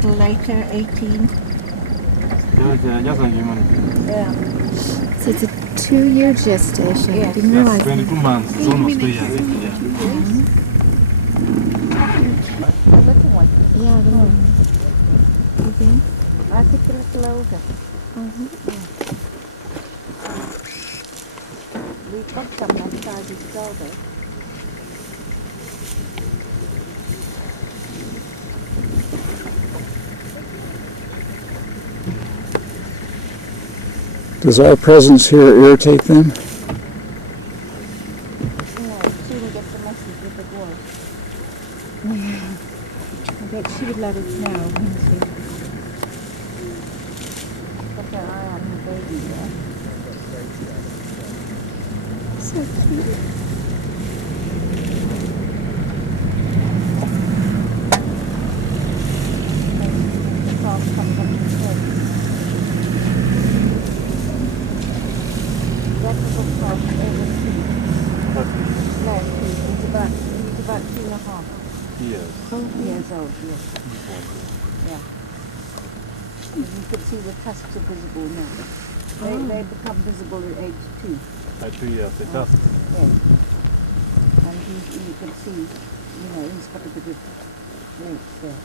little later, 18. Just like human. Yeah. So it's a 2-year gestation. Yes. I didn't That's realize 22 that. months. It's almost 2 years. Yeah. The little one. Yeah, the one. You think? I think a little older. We've got some outside his shoulder. Does our presence here irritate them? Yeah, soon get the message with the boy. I bet she would let us know, wouldn't she? Got her eye on the baby there. So cute. The calf comes up his head. That little calf over 2. No, 2. He's about 2.5 Yes. years old, yes. Yeah. And you can see the tusks are visible now. They become visible at age 2. At 2 years, it does. Yes. And you can see, he's got a bit of length there.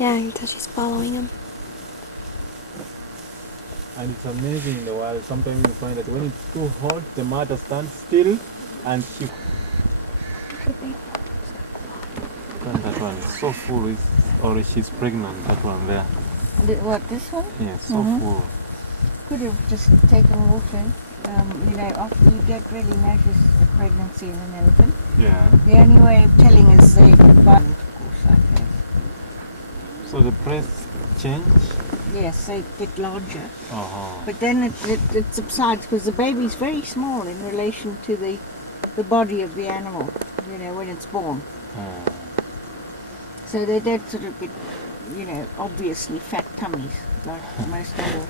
Yeah, you can tell she's following him. And it's amazing in the wild. Sometimes you find that when it's too hot, the mother stands still and she. And that one is so full. Or she's pregnant, that one there. What, this one? Yeah, so full. Could have just taken water. After you don't really notice the pregnancy in an elephant. Yeah. The only way of telling is they buy, of course, I guess. So the breasts change? Yes, they get larger. Uh-huh. But then it subsides because the baby's very small in relation to the body of the animal, when it's born. Oh. So they don't sort of get, obviously fat tummies like most other.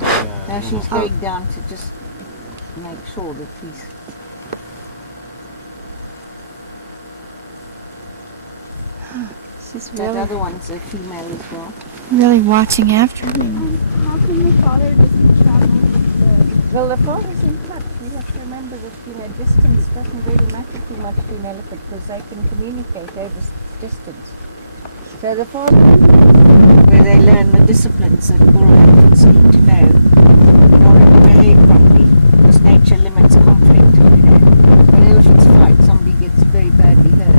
Yeah. Now she's going down to just make sure that he's... She's That other one's a female as well. really watching after him. How come the father doesn't travel with the... Well, the father's in touch. We have to remember that, distance doesn't really matter too much to an elephant because they can communicate over distance. So the father, where they learn the disciplines that all elephants need to know in order to behave properly, because nature limits conflict, When elephants fight, somebody gets very badly hurt.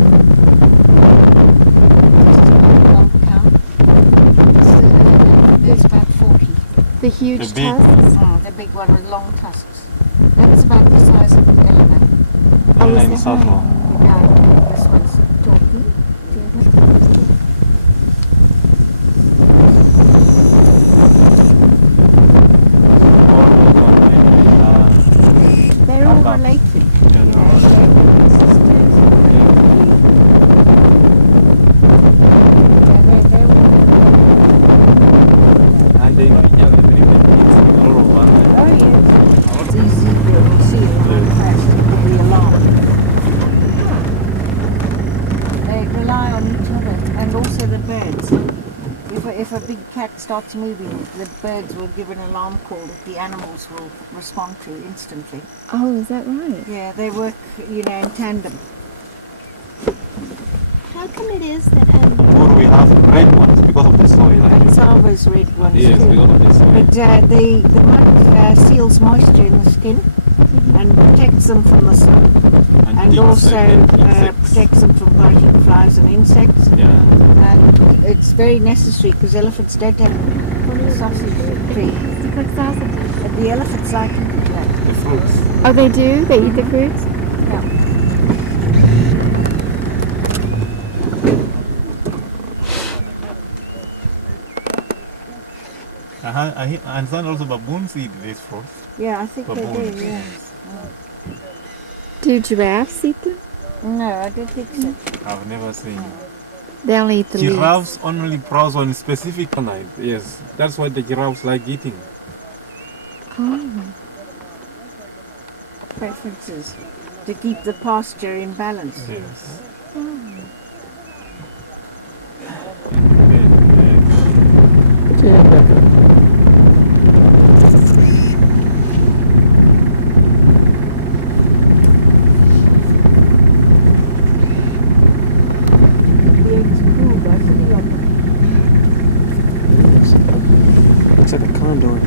This is not a long count. There's about 40. The huge The big tusks. The big one with long tusks. That's about the size of an elephant. Oh, is And that Safo. Now, this one's talking. They're all related. They're sisters. They're all And they know each other very well. It's all of us. Oh yes. It's easy to see them on fast with the alarm. They rely on each other and also the birds. If a big cat starts moving, the birds will give an alarm call that the animals will respond to instantly. Oh, is that right? Yeah, they work, in tandem. How come it is that Or we have red ones because of the soil. I And think. Sava's red ones Yes, too. because of the soil. But the mud seals moisture in the skin and protects them from the sun, and ticks also and insects. protects them from biting flies and insects. Yeah. And it's very necessary because elephants don't have sausage tree. It's like sausage. But the elephants like to eat that. The fruits. Oh, they do? They eat the fruits? Yeah. I understand also baboons eat these fruits. Yeah, I think they do. Baboons. Yes. Do giraffes eat them? No, I don't think so. I've never seen. They only eat the leaves. Giraffes only browse on specific night. Yes, that's why the giraffes like eating. Oh. preferences to keep the pasture in balance. Yes. Put your head back up. The eggs grew by sitting on them. Looks like a condor.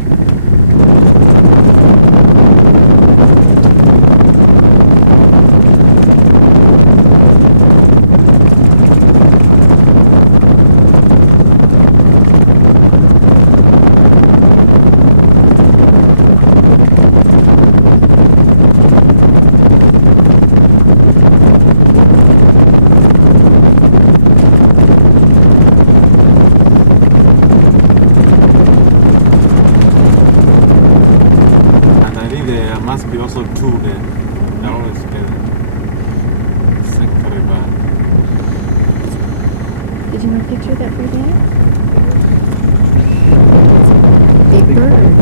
And I think there must be also two there. They're always together. Secretary band. Did you want a picture of that bird yet? Big bird.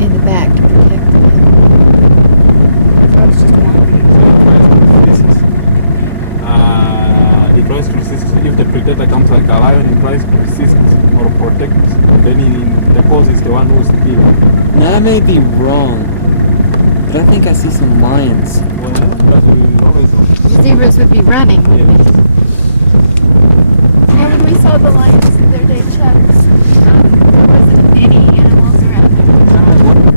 In the back to protect the It tries to resist. If the predator comes like a lion, it tries to resist or protect. Then the cause is the one who's killed. Now I may be wrong, but I think I see some lions. Well, that will always. The zebras would be running, wouldn't Yes. it? And when we saw the lions the other day, Chuck, there wasn't any animals around there.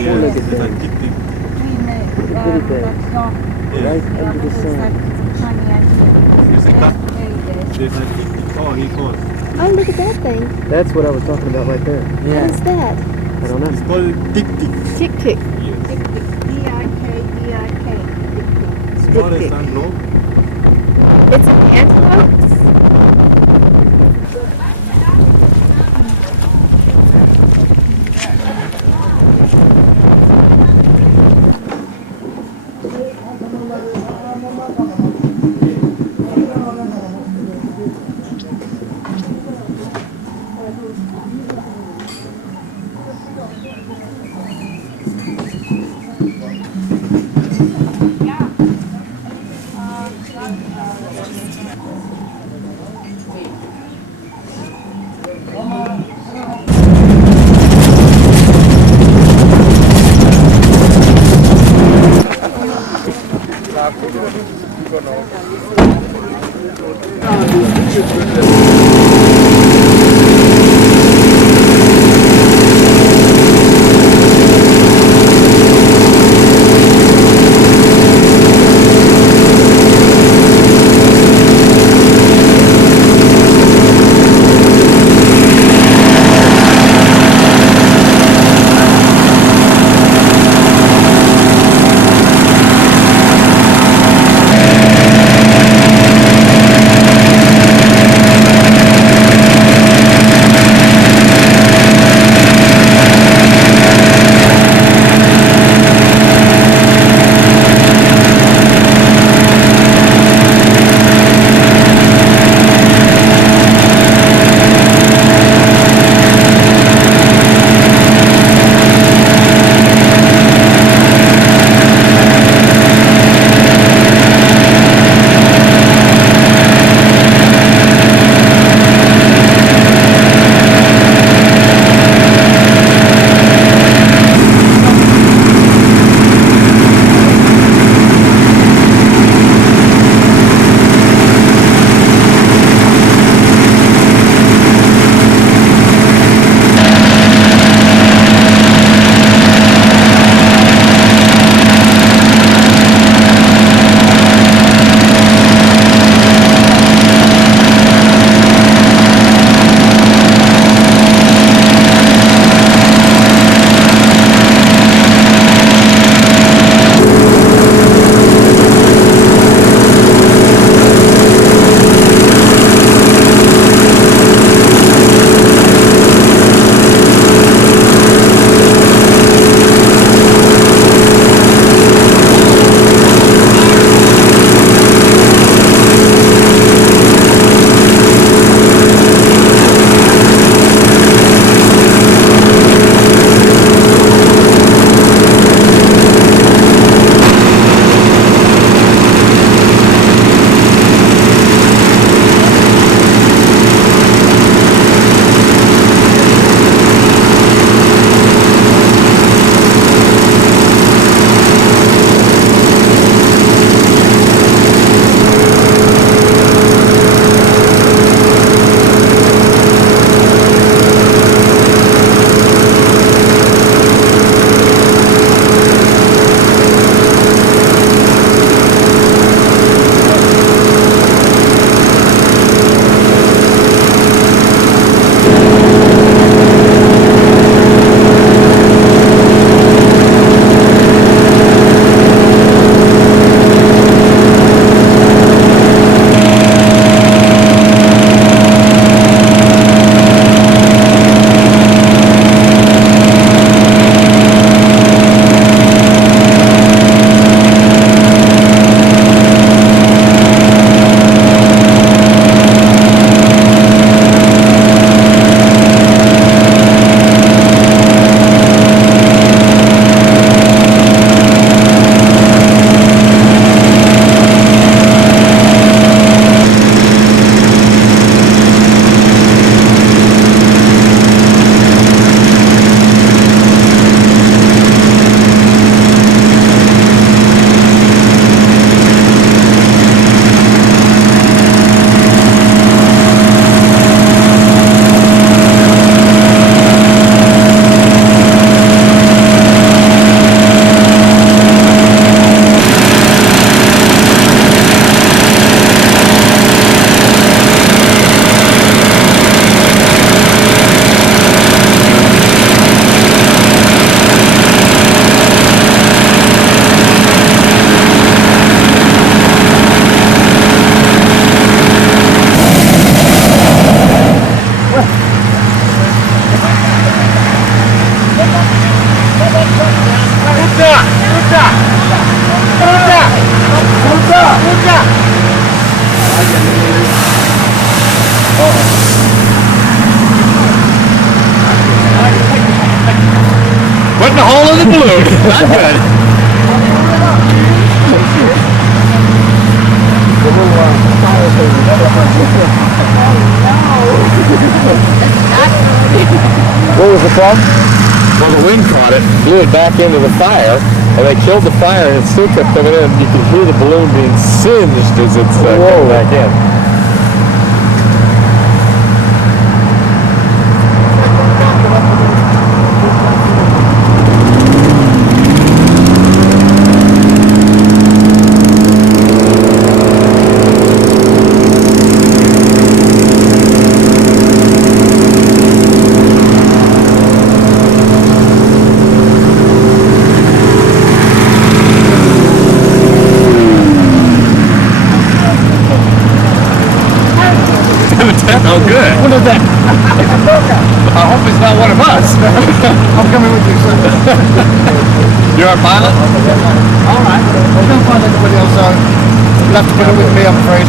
Yes, it's a tick-tick. Between the, Pretty big. that dark, Yes. Right the under the others, sun. that tiny animal. You see that? There it is. There's a tick-tick. Oh, he calls. Oh, look at that thing. That's what I was talking about right there. What Yeah. is that? I don't It's know. called tick-tick. Tick tick. Yes. D-I-K, D-I-K. Smallest and low. It's an antelope? control of the balloon. Not good. What was the problem? Well, the wind caught it, blew it back into the fire, and they killed the fire, and it still kept coming in. You could hear the balloon being singed as it's coming back in. Oh, good. What is that? I hope it's not one of us. I'm coming with you, sir. You're our pilot? All right. I can't find anybody else, so you'll have to put it with me, I'm afraid.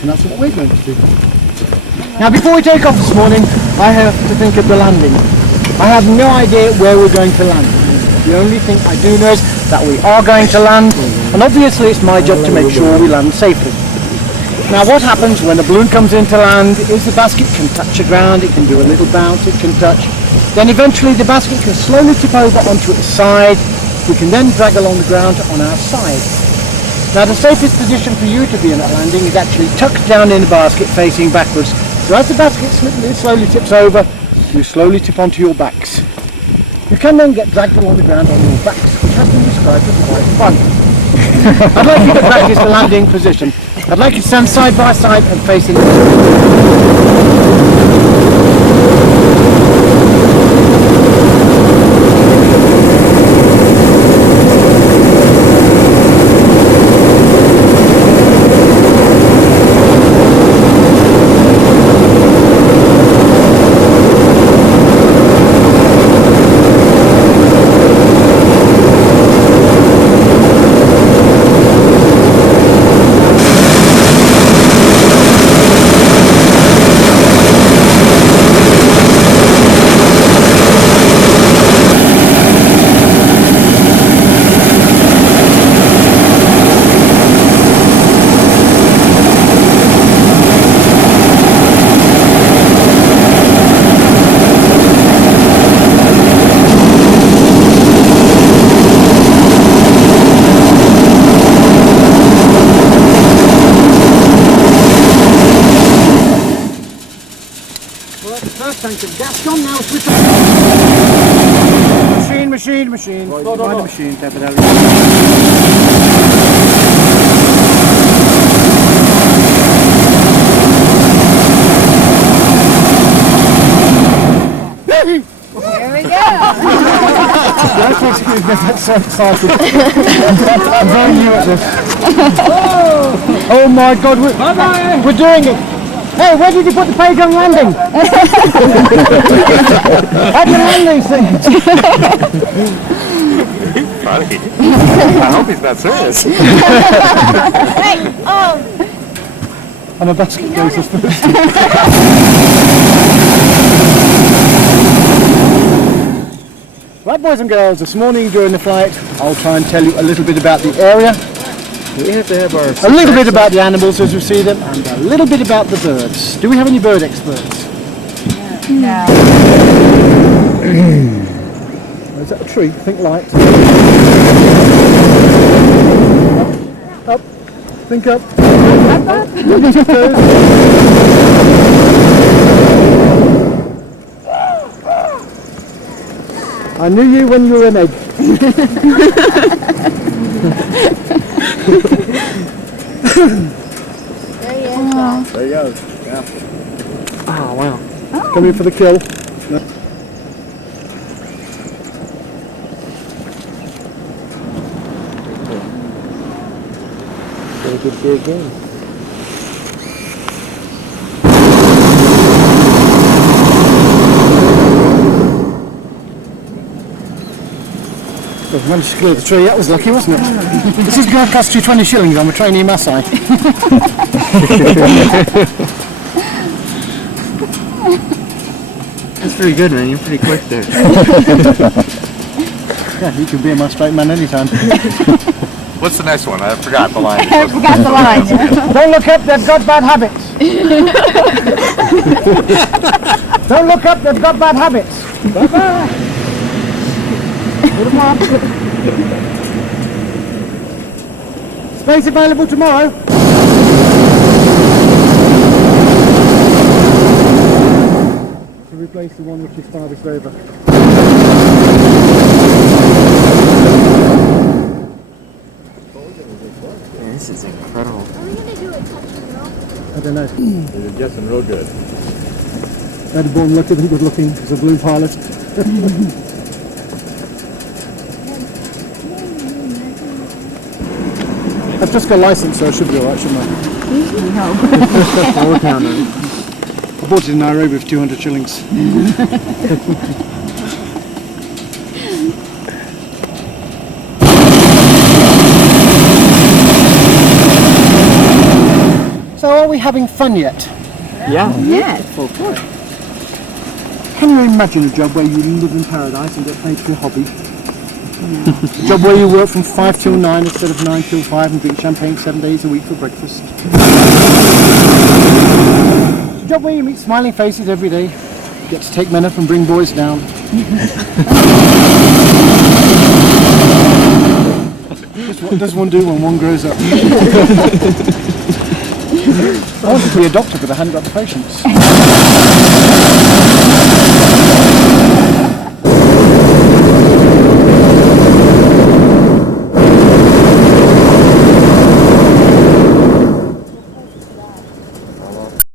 And that's what we're going to do. Now before we take off this morning, I have to think of the landing. I have no idea where we're going to land. The only thing I do know is that we are going to land, and obviously it's my job to make sure we land safely. Now what happens when a balloon comes into land is the basket can touch the ground, it can do a little bounce, it can touch. Then eventually the basket can slowly tip over onto its side. We can then drag along the ground on our side. Now the safest position for you to be in that landing is actually tucked down in the basket facing backwards. So as the basket slowly tips over, you slowly tip onto your backs. You can then get dragged along the ground on your backs, which has been described as quite fun. I'd like you to practice the landing position. I'd like you to stand side by side and facing first tank of gas gone, now switch on. Machine. Find the machine, definitely. Here we go. Excuse me, that's so exciting. I'm very new at this. Oh my God, we're doing it. Hey, where did you put the Paygun landing? How do you land these things? Funny. I hope he's not serious. I'm a basket chaser first. Right, boys and girls, this morning during the flight, I'll try and tell you a little bit about the area, We have to have our. a little bit about the animals as we see them, and a little bit about the birds. Do we have any bird experts? No. Is that a tree? Think light. Up. Think up. Look at your toes. I knew you when you were an egg. There he is. There you go. Yeah. Oh, wow. Coming for the kill. Very good for a game. Well, managed to clear the tree. That was lucky, wasn't it? This is going to cost you 20 shillings. I'm a trainee Maasai. That's pretty good, man. You're pretty quick there. Yeah, you can be a my straight man anytime. What's the next one? I forgot the line. I forgot the line. Don't look up, they've got bad habits. Don't look up, they've got bad habits. Bye-bye. Good morning. Space available tomorrow. To replace the one which is farthest over. Man, this is incredible. Are we gonna do a touch and go? I don't know. You're guessing real good. Better born lucky than good looking as a blue pilot. I've just got a license, so I should be alright, shouldn't I? All down on it. I bought it in Nairobi for 200 shillings. So are we having fun yet? Yeah. Yes. Can you imagine a job where you live in paradise and get paid for your hobby? A job where you work from 5 till 9 instead of 9 till 5 and drink champagne 7 days a week for breakfast? A job where you meet smiling faces every day, get to take men up and bring boys down. Just what does one do when one grows up? I wanted to be a doctor, but I hadn't got the patience.